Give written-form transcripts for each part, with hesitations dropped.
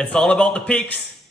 It's all about the peaks.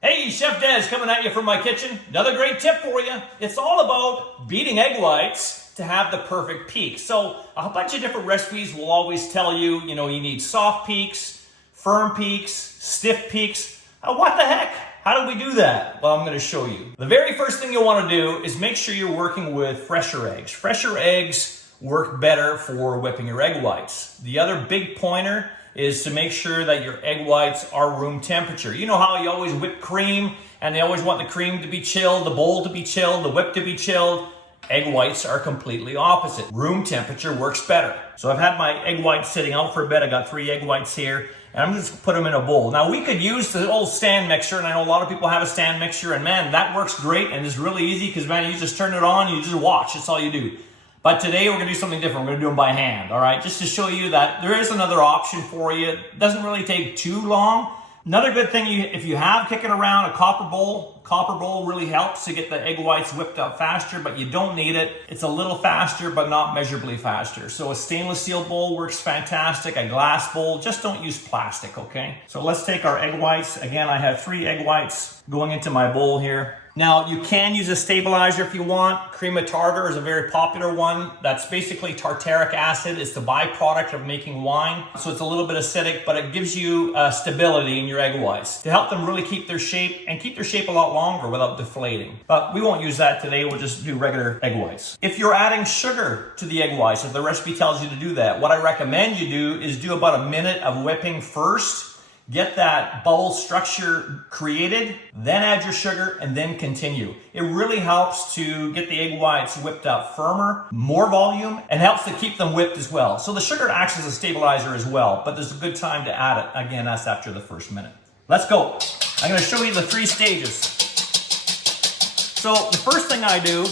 Hey, Chef Des coming at you from my kitchen. Another great tip for you. It's all about beating egg whites to have the perfect peak. So a bunch of different recipes will always tell you, you need soft peaks, firm peaks, stiff peaks. What the heck? How do we do that? Well, I'm going to show you. The very first thing you'll want to do is make sure you're working with fresher eggs. Fresher eggs work better for whipping your egg whites. The other big pointer is to make sure that your egg whites are room temperature. You know how you always whip cream and they always want the cream to be chilled, the bowl to be chilled, the whip to be chilled? Egg whites are completely opposite. Room temperature works better. So I've had my egg whites sitting out for a bit. I got 3 egg whites here and I'm just gonna put them in a bowl. Now we could use the old stand mixer, and I know a lot of people have a stand mixer, and man, that works great and it's really easy because man, you just turn it on, you just watch, that's all you do. But today we're gonna do something different. We're gonna do them by hand, all right? Just to show you that there is another option for you. It doesn't really take too long. Another good thing, if you have kicking around a copper bowl really helps to get the egg whites whipped up faster, but you don't need it. It's a little faster, but not measurably faster. So a stainless steel bowl works fantastic, a glass bowl, just don't use plastic, okay? So let's take our egg whites. Again, I have 3 egg whites going into my bowl here. Now, you can use a stabilizer if you want. Cream of tartar is a very popular one. That's basically tartaric acid. It's the byproduct of making wine. So it's a little bit acidic, but it gives you stability in your egg whites to help them really keep their shape and keep their shape a lot longer without deflating. But we won't use that today. We'll just do regular egg whites. If you're adding sugar to the egg whites, if the recipe tells you to do that, what I recommend you do is do about a minute of whipping first. Get that bubble structure created, then add your sugar, and then continue. It really helps to get the egg whites whipped up firmer, more volume, and helps to keep them whipped as well. So the sugar acts as a stabilizer as well, but there's a good time to add it. Again, that's after the first minute. Let's go. I'm gonna show you the 3 stages. So the first thing I do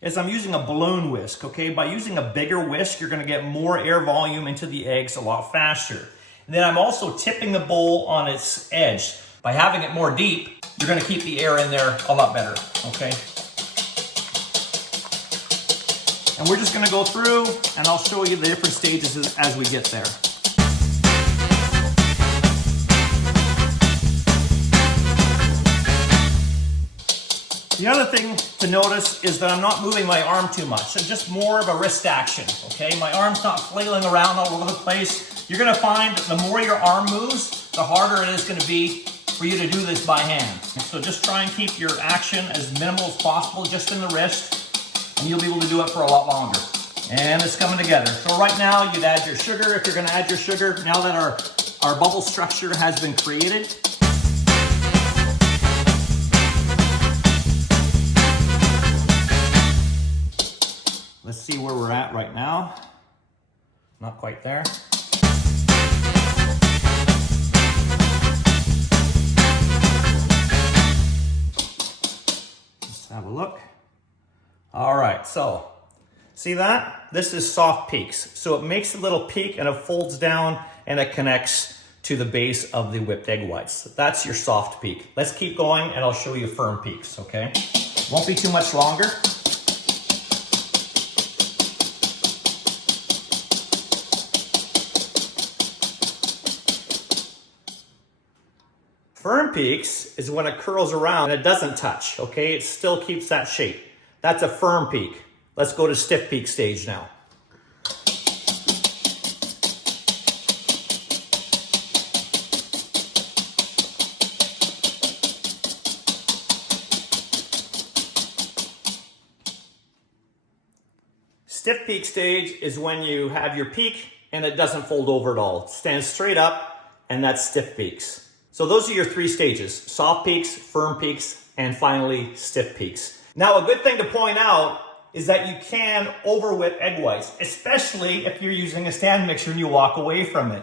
is I'm using a balloon whisk, okay? By using a bigger whisk, you're gonna get more air volume into the eggs a lot faster. And then I'm also tipping the bowl on its edge. By having it more deep, you're gonna keep the air in there a lot better, okay? And we're just gonna go through and I'll show you the different stages as we get there. The other thing to notice is that I'm not moving my arm too much. It's just more of a wrist action, okay? My arm's not flailing around all over the place. You're gonna find that the more your arm moves, the harder it is gonna be for you to do this by hand. So just try and keep your action as minimal as possible, just in the wrist, and you'll be able to do it for a lot longer. And it's coming together. So right now, you'd add your sugar if you're gonna add your sugar. Now that our bubble structure has been created, let's see where we're at right now. Not quite there. Let's have a look. All right, so see that? This is soft peaks. So it makes a little peak and it folds down and it connects to the base of the whipped egg whites. That's your soft peak. Let's keep going and I'll show you firm peaks, okay? Won't be too much longer. Firm peaks is when it curls around and it doesn't touch, okay? It still keeps that shape. That's a firm peak. Let's go to stiff peak stage now. Stiff peak stage is when you have your peak and it doesn't fold over at all. It stands straight up, and that's stiff peaks. So those are your 3 stages: soft peaks, firm peaks, and finally stiff peaks. Now, a good thing to point out is that you can over whip egg whites, especially if you're using a stand mixer and you walk away from it.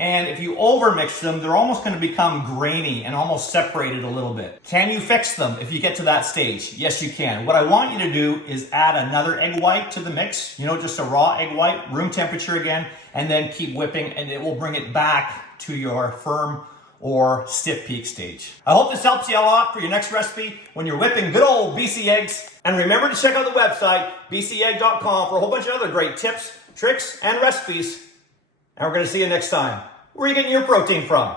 And if you overmix them, they're almost going to become grainy and almost separated a little bit. Can you fix them if you get to that stage? Yes, you can. What I want you to do is add another egg white to the mix, just a raw egg white, room temperature again, and then keep whipping, and it will bring it back to your firm or stiff peak stage. I hope this helps you a lot for your next recipe when you're whipping good old BC eggs. And remember to check out the website, bcegg.com, for a whole bunch of other great tips, tricks, and recipes. And we're going to see you next time. Where are you getting your protein from?